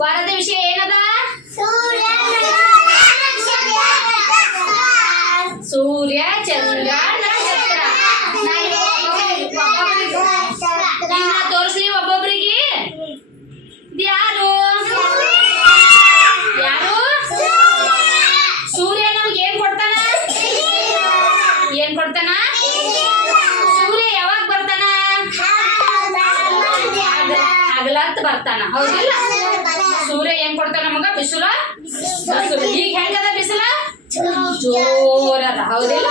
ವಾರದ ವಿಷಯ ಏನದ? ಸೂರ್ಯ, ಚಂದ್ರ, ನಕ್ಷತ್ರ. ತೋರಿಸ್ಲಿ ಒಬ್ಬೊಬ್ರಿಗೆ. ಯಾರು ಯಾರು? ಸೂರ್ಯ ನಮ್ಗೆ ಏನ್ ಕೊಡ್ತಾನ? ಏನ್ ಕೊಡ್ತಾನ? ಸೂರ್ಯ ಯಾವಾಗ ಬರ್ತಾನ? ಹಗಲತ್ ಬರ್ತಾನ, ಹೌದಿಲ್ಲ? ಸೂರ್ಯ ಏನ್ ಕೊಡ್ತಾನ ನಮಗ? ಬಿಸಿಲು. ಈಗ ಹೆಂಗದ ಬಿಸಿಲ? ಜೋರದ, ಹೌದಿಲ್ಲ?